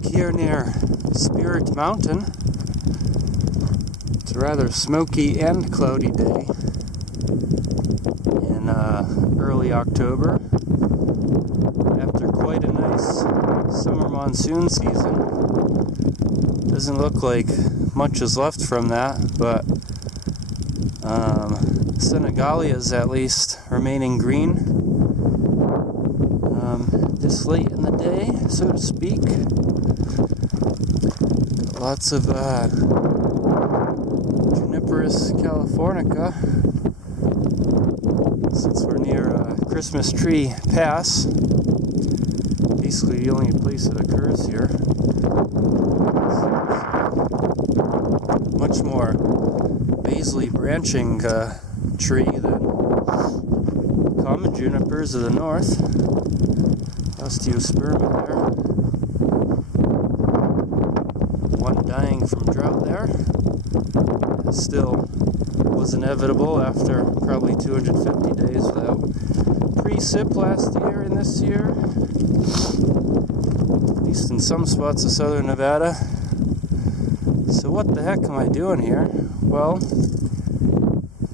back here near Spirit Mountain. It's a rather smoky and cloudy day in early October. After quite a nice summer monsoon season. Doesn't look like much is left from that, but Senegalia is at least remaining green this late in the day, so to speak. Lots of Juniperus californica, since we're near Christmas Tree Pass. Basically the only place it occurs here. Much more basally branching tree than common junipers of the north. Osteosperma there. One dying from drought there. It still was inevitable after probably 250 days without precip last year and this year. At least in some spots of southern Nevada. So what the heck am I doing here? Well,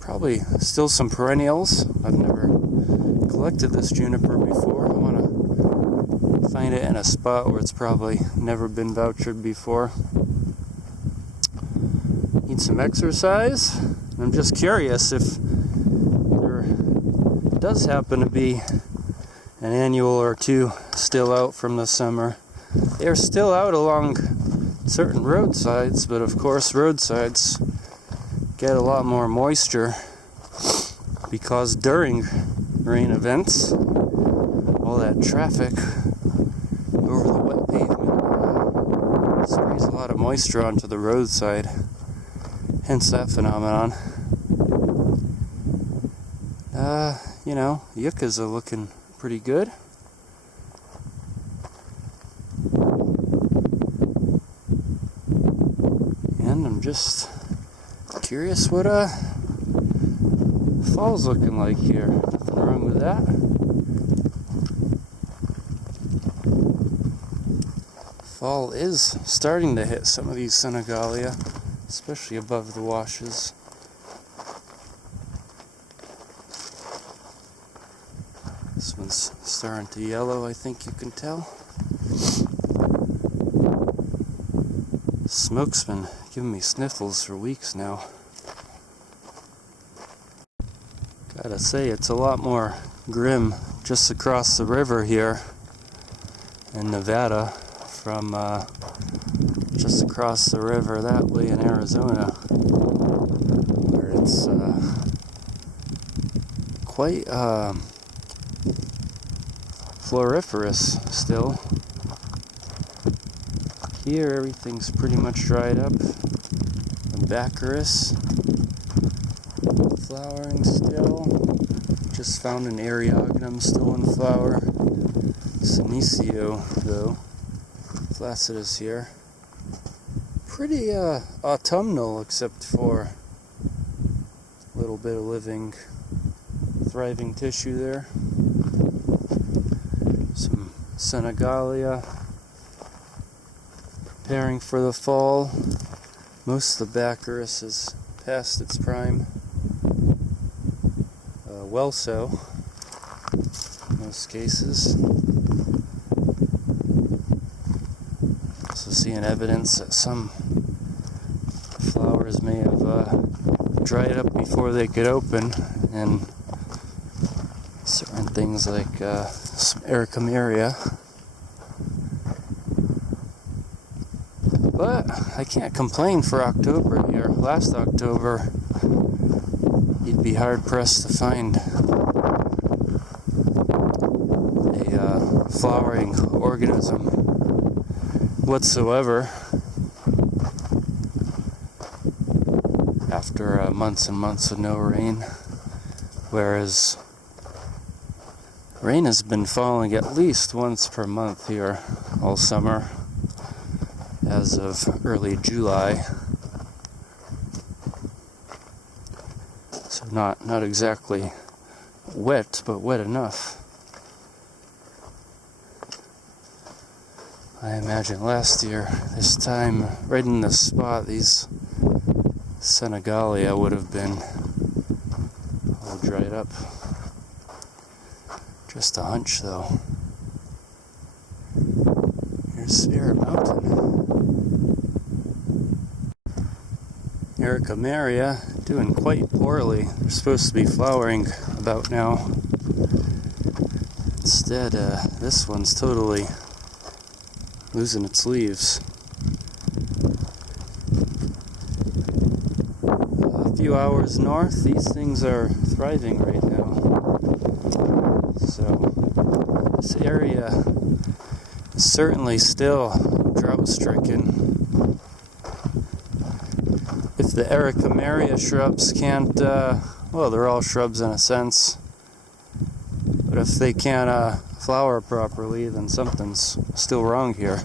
probably still some perennials. I've never collected this juniper before. I want to find it in a spot where it's probably never been vouchered before. Need some exercise. I'm just curious if there does happen to be an annual or two still out from the summer. They're still out along certain roadsides, but of course roadsides get a lot more moisture because during rain events, all that traffic over the wet pavement sprays a lot of moisture onto the roadside, hence that phenomenon. Yuccas are looking pretty good. And I'm just curious what fall's looking like here. Nothing wrong with that. Fall is starting to hit some of these Senegalia, especially above the washes. This one's starting to yellow, I think you can tell. Smoke's been giving me sniffles for weeks now. Gotta say, it's a lot more grim just across the river here in Nevada from just across the river that way in Arizona, where it's quite floriferous still. Here everything's pretty much dried up. The Baccharis flowering still. Just found an Eriogonum still in flower. Senecio though. Flaccidus here. Pretty autumnal except for a little bit of living, thriving tissue there. Some Senegalia preparing for the fall. Most of the Baccharis is past its prime. Well so, in most cases. Also seeing evidence that some flowers may have dried up before they could open, and certain things like some Ericomeria. But I can't complain for October here. Last October, you'd be hard pressed to find a flowering organism whatsoever after months and months of no rain, whereas rain has been falling at least once per month here all summer as of early July. So not exactly wet, but wet enough. I imagine last year, this time, right in this spot, these Senegalia would have been all dried up. Just a hunch, though. Here's Spirit Mountain. Erica Maria doing quite poorly. They're supposed to be flowering about now. Instead, this one's totally losing its leaves. A few hours north, these things are thriving right now. So, this area is certainly still drought-stricken. If the Erica Maria shrubs can't, well, they're all shrubs in a sense, but if they can't flower properly, then something's still wrong here.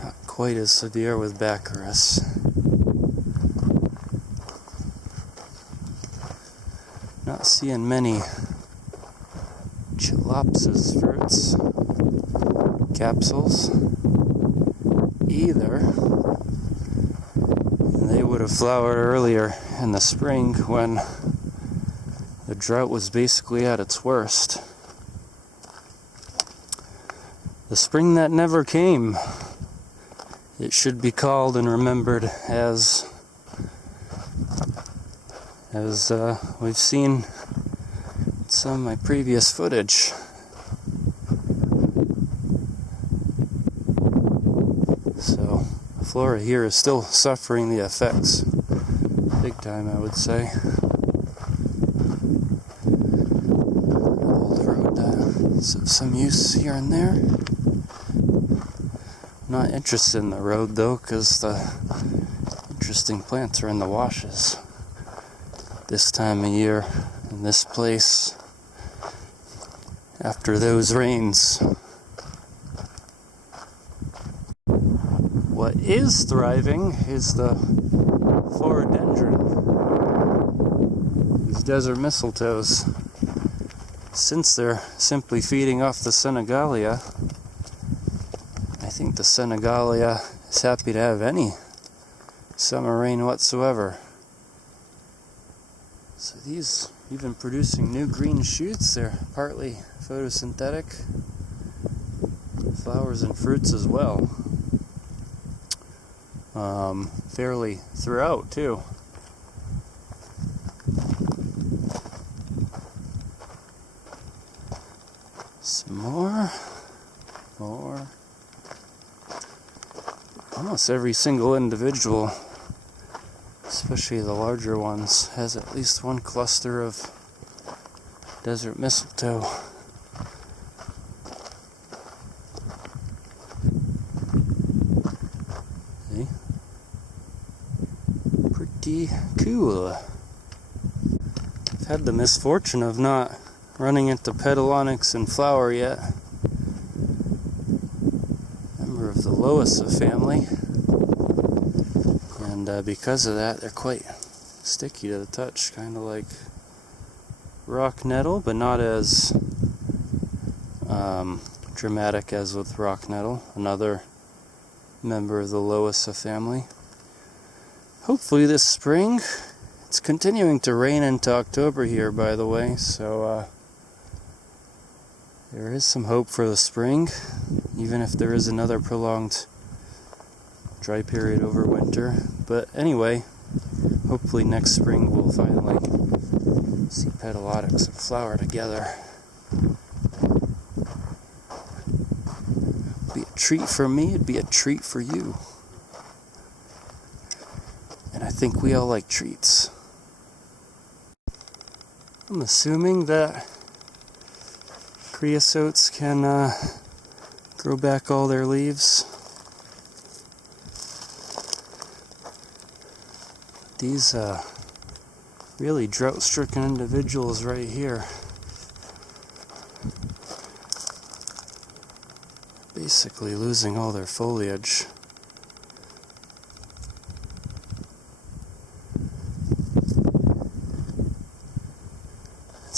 Not quite as severe with Baccharis. Not seeing many Chelopsis fruits, capsules, either. They would have flowered earlier in the spring when the drought was basically at its worst. The spring that never came, it should be called and remembered as we've seen in some of my previous footage. So, the flora here is still suffering the effects. Big time, I would say. Old road, some use here and there. Not interested in the road though, because the interesting plants are in the washes. This time of year, in this place, after those rains. What is thriving is the phorhodendron, these desert mistletoes. Since they're simply feeding off the Senegalia, I think the Senegalia is happy to have any summer rain whatsoever. So these, even producing new green shoots, they're partly photosynthetic, flowers and fruits as well. Fairly throughout too. Some more. Almost every single individual, especially the larger ones, has at least one cluster of desert mistletoe. See? Pretty cool. I've had the misfortune of not running into pedalonyx in flower yet. Member of the Loisa family. And because of that, they're quite sticky to the touch, kind of like rock nettle, but not as dramatic as with rock nettle, another member of the Loisa family. Hopefully this spring, it's continuing to rain into October here, by the way, so there is some hope for the spring, even if there is another prolonged dry period over winter. But anyway, hopefully next spring we'll finally see pedalotics and flower together. It'd be a treat for me, it'd be a treat for you. And I think we all like treats. I'm assuming that creosotes can grow back all their leaves. These really drought-stricken individuals right here, basically losing all their foliage.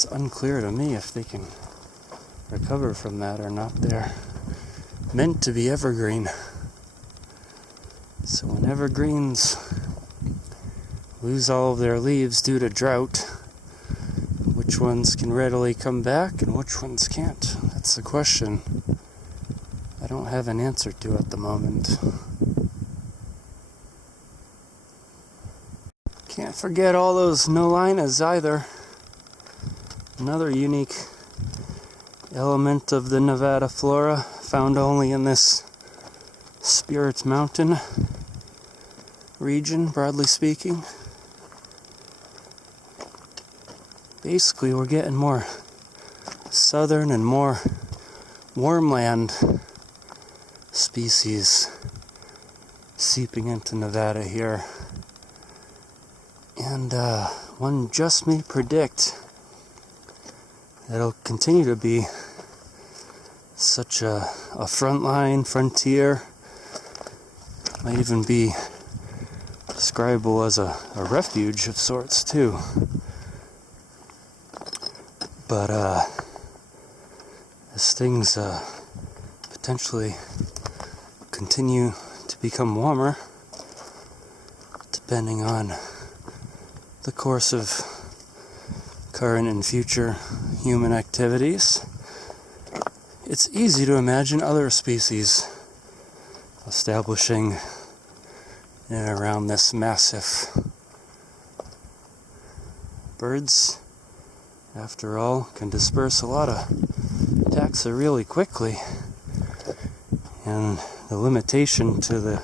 It's unclear to me if they can recover from that or not. They're meant to be evergreen. So when evergreens lose all of their leaves due to drought, which ones can readily come back and which ones can't? That's the question I don't have an answer to at the moment. Can't forget all those Nolinas either. Another unique element of the Nevada flora, found only in this Spirit Mountain region, broadly speaking. Basically, we're getting more southern and more warmland species seeping into Nevada here. And one just may predict that it'll continue to be such a frontline frontier. Might even be describable as a refuge of sorts too. But as things potentially continue to become warmer, depending on the course of current and future human activities, it's easy to imagine other species establishing in and around this massif. Birds, after all, can disperse a lot of taxa really quickly, and the limitation to the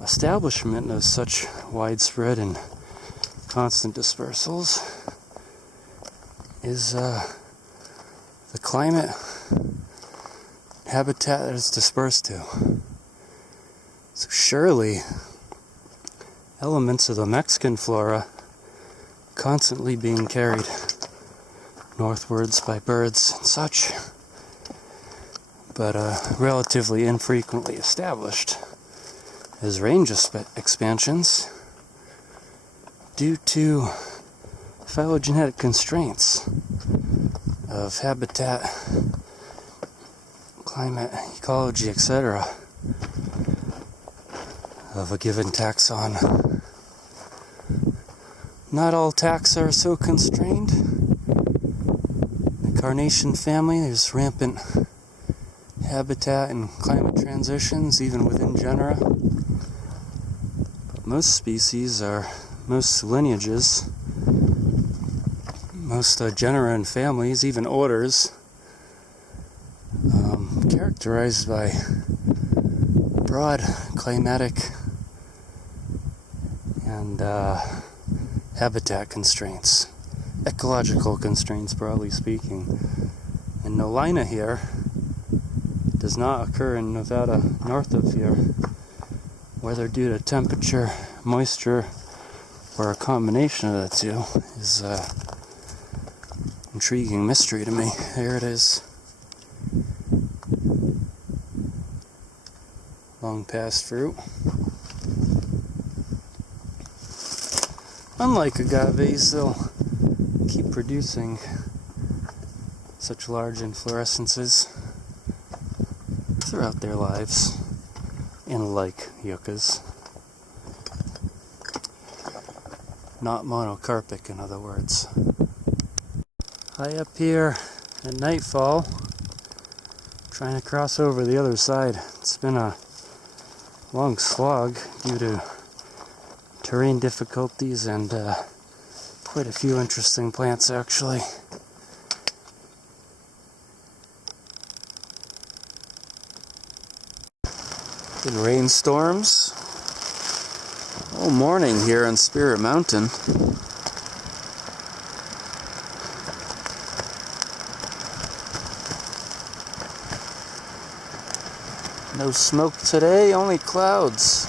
establishment of such widespread and constant dispersals is the climate habitat that it's dispersed to. So surely elements of the Mexican flora constantly being carried northwards by birds and such, but relatively infrequently established as range expansions due to phylogenetic constraints of habitat, climate, ecology, etc. of a given taxon. Not all taxa are so constrained. The carnation family, there's rampant habitat and climate transitions even within genera. But most species most lineages, most genera and families, even orders, characterized by broad climatic and habitat constraints, ecological constraints, broadly speaking. And Nolina here does not occur in Nevada north of here, whether due to temperature, moisture, or a combination of the two is intriguing mystery to me. There it is. Long past fruit. Unlike agaves, they'll keep producing such large inflorescences throughout their lives, unlike yuccas. Not monocarpic, in other words. High up here at nightfall, trying to cross over the other side. It's been a long slog due to terrain difficulties and quite a few interesting plants, actually. Been rainstorms all morning here on Spirit Mountain. No smoke today, only clouds.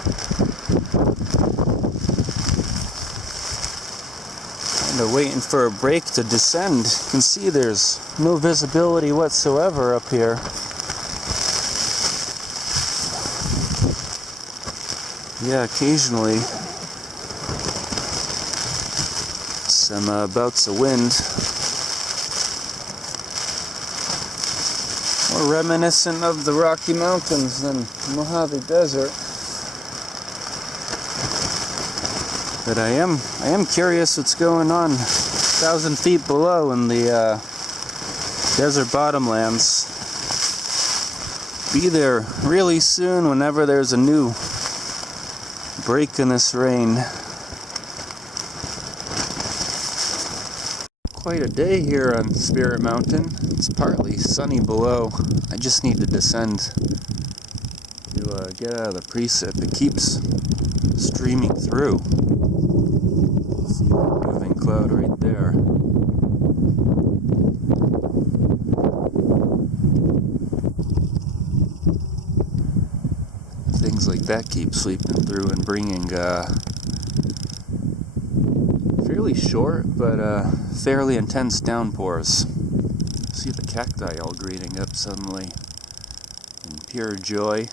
Kind of waiting for a break to descend. You can see there's no visibility whatsoever up here. Yeah, occasionally some bouts of wind more reminiscent of the Rocky Mountains than Mojave Desert. But I am curious what's going on 1,000 feet below in the desert bottomlands. Be there really soon whenever there's a new break in this rain. Quite a day here on Spirit Mountain. It's partly sunny below. I just need to descend to get out of the precip. It keeps streaming through. See that moving cloud right there. Things like that keep sweeping through and bringing fairly short but fairly intense downpours. See the cacti all greening up suddenly in pure joy.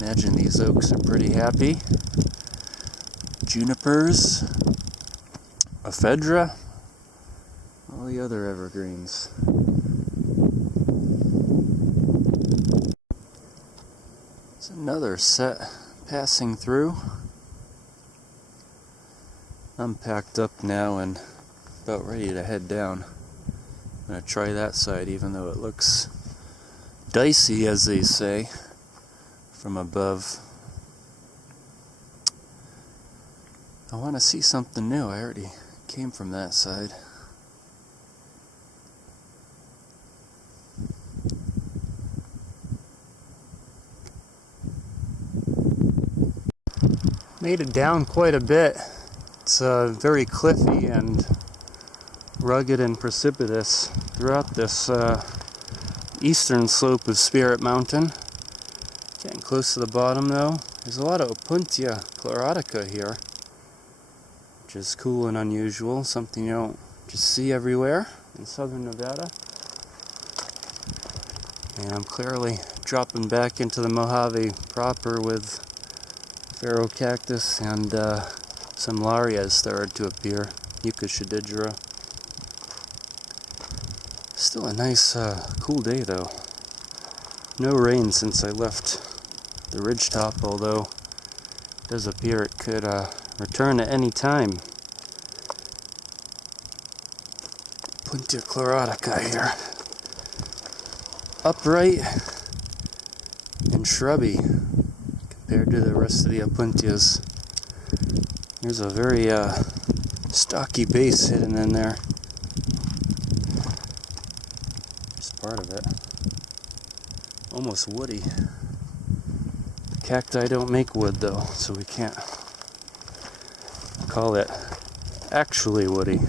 Imagine these oaks are pretty happy. Junipers, ephedra, all the other evergreens. There's another set passing through. I'm packed up now and about ready to head down. I'm going to try that side even though it looks dicey, as they say, from above. I want to see something new. I already came from that side. Made it down quite a bit. It's very cliffy and rugged and precipitous throughout this eastern slope of Spirit Mountain. Getting close to the bottom though. There's a lot of Opuntia chlorotica here, which is cool and unusual, something you don't just see everywhere in southern Nevada. And I'm clearly dropping back into the Mojave proper with Pharaoh cactus and some Larias started to appear, Eucashididra. Still a nice cool day though. No rain since I left the ridgetop, although it does appear it could return at any time. Opuntia chlorotica here. Upright and shrubby compared to the rest of the Opuntias. There's a very stocky base hidden in there. Just part of it. Almost woody. The cacti don't make wood though, so we can't call it actually woody.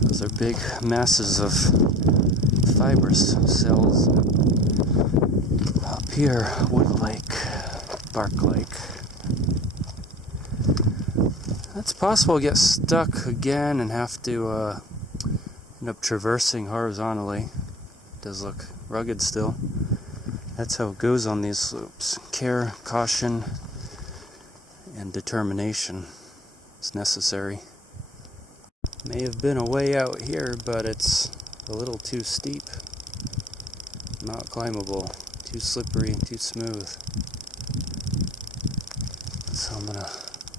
Those are big masses of fibrous cells that appear wood-like, bark-like. It's possible to get stuck again and have to end up traversing horizontally. It does look rugged still. That's how it goes on these slopes. Care, caution, and determination is necessary. May have been a way out here, but it's a little too steep. Not climbable. Too slippery and too smooth. So I'm gonna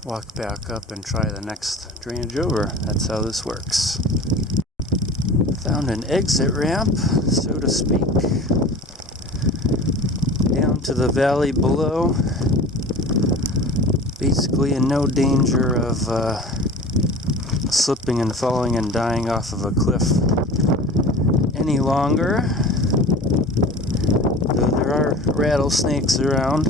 walk back up and try the next drainage over. That's how this works. Found an exit ramp, so to speak, down to the valley below. Basically in no danger of slipping and falling and dying off of a cliff any longer. Though there are rattlesnakes around.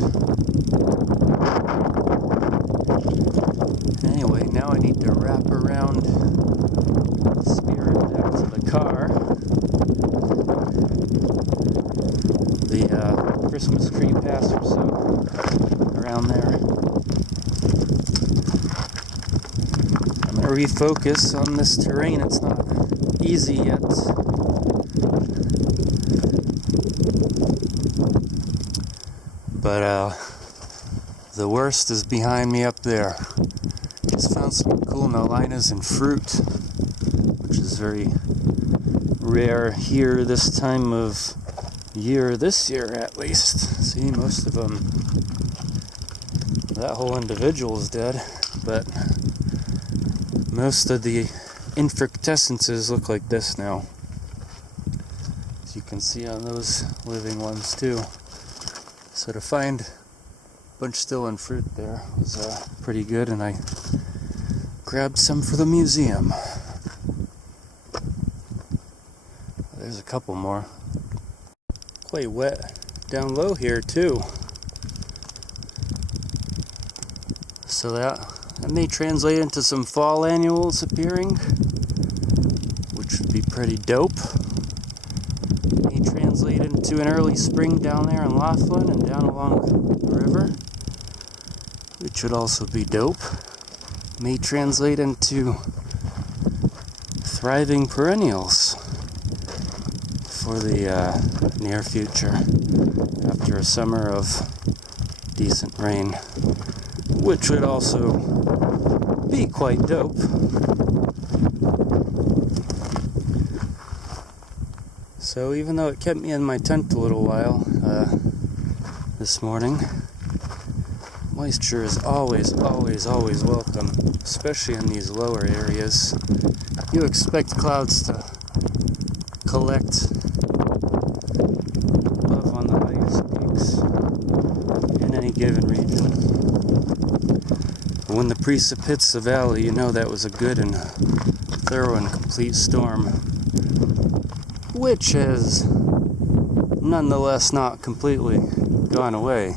Anyway, now I need to wrap around Spirit back to the car. The Christmas tree pass or so, around there. I'm going to refocus on this terrain. It's not easy yet. But the worst is behind me up there. Just found some cool Nolinas and fruit, which is very rare here this time of year, this year at least. See, most of them, that whole individual is dead, but most of the infructescences look like this now. As you can see on those living ones too. So to find a bunch still in fruit there was pretty good, and I grabbed some for the museum. There's a couple more. Quite wet down low here too. So that may translate into some fall annuals appearing, which would be pretty dope. May translate into an early spring down there in Laughlin and down along the river, which would also be dope. May translate into thriving perennials for the near future after a summer of decent rain, which would also be quite dope. So even though it kept me in my tent a little while this morning, moisture is always welcome, especially in these lower areas. You expect clouds to collect above on the highest peaks in any given region. When the precip hits the valley, you know that was a good and thorough and complete storm, which has nonetheless not completely gone away.